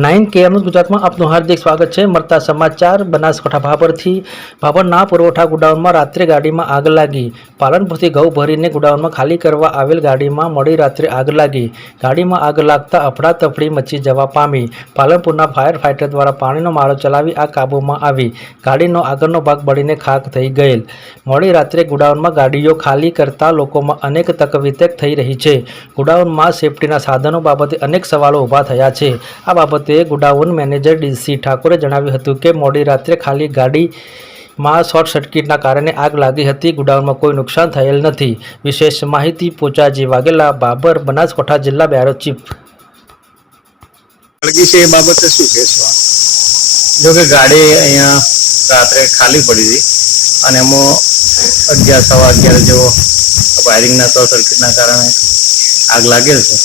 9 KM ગુજરાતમાં આપનું હાર્દિક સ્વાગત છે। મળતા સમાચાર બનાસકાંઠા ભાભરના પુરવઠા ગોડાઉનમાં રાત્રે ગાડીમાં આગ લાગી। પાલનપુરથી ઘઉં ભરીને ગોડાઉનમાં ખાલી કરવા આવેલ ગાડીમાં મોડી રાત્રે આગ લાગી। ગાડીમાં આગ લાગતા અફડાતફડી મચી જવા પામી। પાલનપુરના ફાયર ફાઇટર દ્વારા પાણીનો મારો ચલાવી આગ કાબૂમાં આવી। ગાડીનો આગળનો ભાગ બળીને ખાખ થઈ ગયેલ। મોડી રાત્રે ગોડાઉનમાં ગાડીઓ ખાલી કરતા લોકોમાં અનેક તકવિતક થઈ રહી છે। ગોડાઉનમાં સેફટીના સાધનો બાબતે અનેક સવાલો ઊભા થયા છે। આ બાબતે ગોડાઉન મેનેજર ડીસી ઠાકોરે જણાવ્યું હતું કે મોડી રાત્રે ખાલી ગાડીમાં શોર્ટ સર્કિટના કારણે આગ લાગી હતી। ગોડાઉનમાં કોઈ નુકસાન થયેલ નથી। વિશેષ માહિતી પોચાજી વાઘેલા, બાબર, બનાસકાંઠા જિલ્લા બ્યુરો ચીફ। એ બાબતે શું કહેશો? જો કે ગાડી અહીંયા રાત્રે ખાલી પડી હતી અને એમાં 11 સવા 11 જેવો વાયરિંગના શોર્ટ સર્કિટના કારણે આગ લાગેલ છે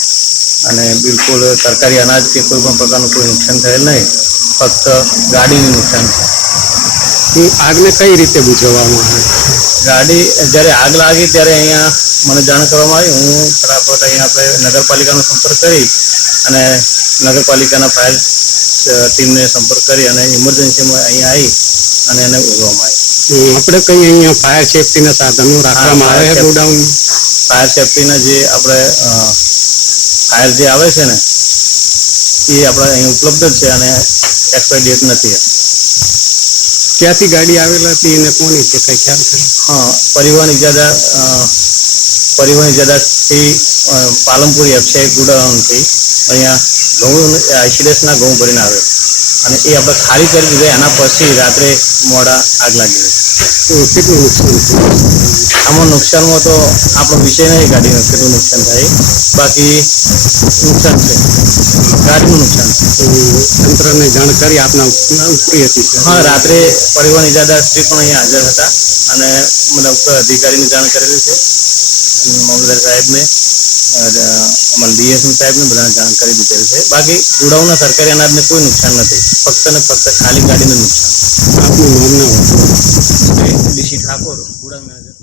અને બિલકુલ સરકારી અનાજ કે કોઈ પણ પ્રકારનું કોઈ નુકસાન થયેલ નહીં, ફક્ત ગાડીનું નુકસાન છે। આગને કઈ રીતે બુઝાવવામાં આવે? ગાડી જ્યારે આગ લાગી ત્યારે અહીંયા મને જાણ કરવામાં આવી। હું ફટાફટ અહીંયા આપણે નગરપાલિકાનો સંપર્ક કરી અને નગરપાલિકાના ફાયર ટીમને સંપર્ક કરી અને ઇમરજન્સીમાં અહીંયા આવી અને એને ઉભવામાં આવી। આપણે કઈ અહીંયા ફાયર સેફટીના સાધનો રાખવામાં આવે છે ગોડાઉન? ફાયર સેફટીના જે આપણે ફાયર જે આવે છે ને એ આપણે અહીં ઉપલબ્ધ છે અને એક્સપાયર ડેટ નથી। ક્યાંથી ગાડી આવેલ હતી અને કોની છે કઈ ખ્યાલ છે? હા, પરિવહન ઇજાદાથી પાલનપુર એફસીઆઈ ગોડાઉનથી અહીંયા ઘઉં આઈસીડીએસના ઘઉં ભરીને આવે અને એ આપણે ખાલી કરી દીધા। એના પછી રાત્રે મોડા આગ લાગી ગઈ। કેટલું નુકસાન થયું? આમાં નુકસાનમાં તો આપણો વિષય નહીં ગાડીનો કેટલું નુકસાન થાય, બાકી નુકસાન છે, ગાડીનું નુકસાન છે। તંત્રને જાણ કરી આપના ઉપરી હતી? હા, રાત્રે પરિવહન ઇજાદારશ્રી પણ અહીંયા હાજર હતા અને મને ઉપર અધિકારીને જાણ કરેલી છે, મામલતદાર સાહેબને, અમારા ડીએસપી સાહેબને બધાને જાણ કરી દીધેલી છે। બાકી ગોડાઉનના સરકારી અનાજને કોઈ નુકસાન નથી, ફક્ત ને ફક્ત ખાલી ગાડીને નુકસાન। આપનું નામ ના ડીસી ઠાકોર, ગોડાઉન મેનેજર।